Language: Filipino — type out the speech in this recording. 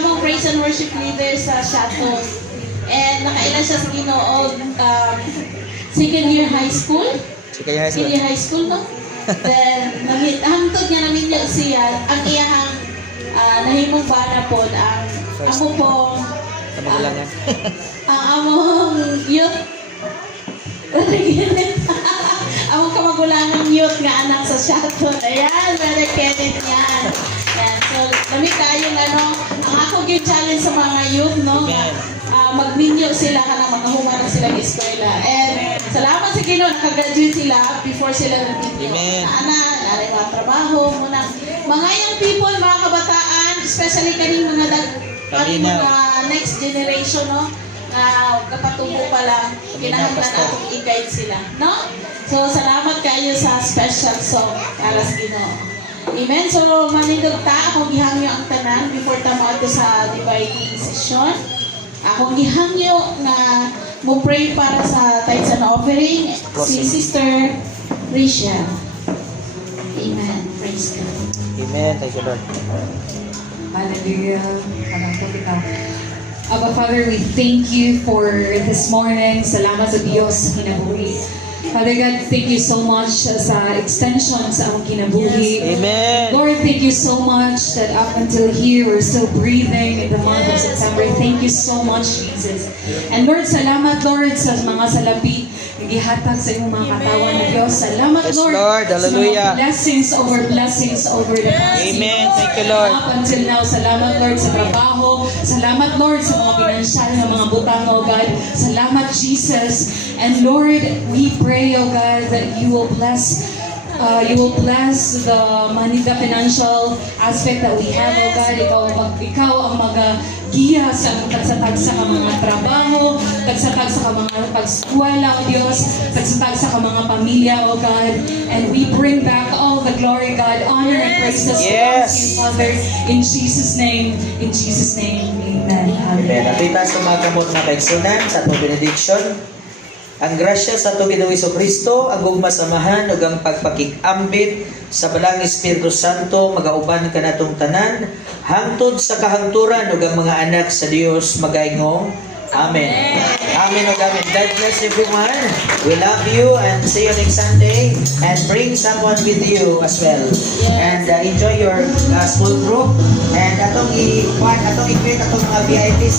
among praise and worship leader sa Shato. And nakailan siya sa Ginoo, second year high school. Second year high school, no? Then, hangtod niya namin niya siya, ang iyahang nahimong bana po, ang amo pong, ang among youth, among kamagulangang youth nga anak sa Shato. Ayan, Brother Kenneth yan. Ayan, so, lamig tayo ang ako yung challenge sa mga youth, no? Magninyo sila ka na makahuman sila ng eskwela. And salamat sa Ginoo, nakagraduate sila before sila nagninyo. Naray mga trabaho, muna. Mga young people, mga kabataan, especially kaning mga next generation, no? Kapatubo pa lang, kinahanglan natong i-guide sila, no? So, salamat kayo sa special song, Alas Ginoo. Amen. So, manindog ta, akong gihangyo ang tanan before tamato sa dividing session. Akong gihangyo na mo pray para sa tithes and offering si Sister Rachel. Amen. Praise God. Amen. Thank you, Lord. Hallelujah. Abba Father, we thank you for this morning. Salamat sa Diyos sa kinabuhi. Father God, thank you so much sa extension sa among kinabuhi. Amen. Lord, thank you so much that up until here, we're still breathing in the month of September. Thank you so much, Jesus. And Lord, salamat, Lord, sa mga salapi gihatag sa imong mga katawan na Diyos. Salamat, Yes, Lord. Lord. Hallelujah. Sa mga blessings over the past Amen. years. Thank you, Lord. Up until now, salamat, Lord, sa trabaho. Salamat, Lord, sa mga pinansyal na mga butang, oh God. Salamat, Jesus. And Lord, we pray, oh God, that you will bless the money, the financial aspect that we have, oh God. Ikaw ang mag-giya sa tagsatagsa ka mga trabaho, tagsatagsa ka mga pag-eskwela, oh Diyos, tagsatagsa ka mga pamilya, oh God. And we bring back all the glory, God, honor and praises to you, Father, in Jesus' name, amen. Amen. At sa mga kamot na kaigsunan sa atong benediction. Ang grasya sa atong Ginoong Jesucristo, ang gugmasamahan ug ang pagpakig-ambit sa balang Espiritu Santo magauban kanatong tanan hangtod sa kahangturan ug ang mga anak sa Dios magaingong. Amen. Amen ug amen. God bless everyone. We love you and see you next Sunday and bring someone with you as well. And enjoy your small group and atong i-create atong mga VIPs.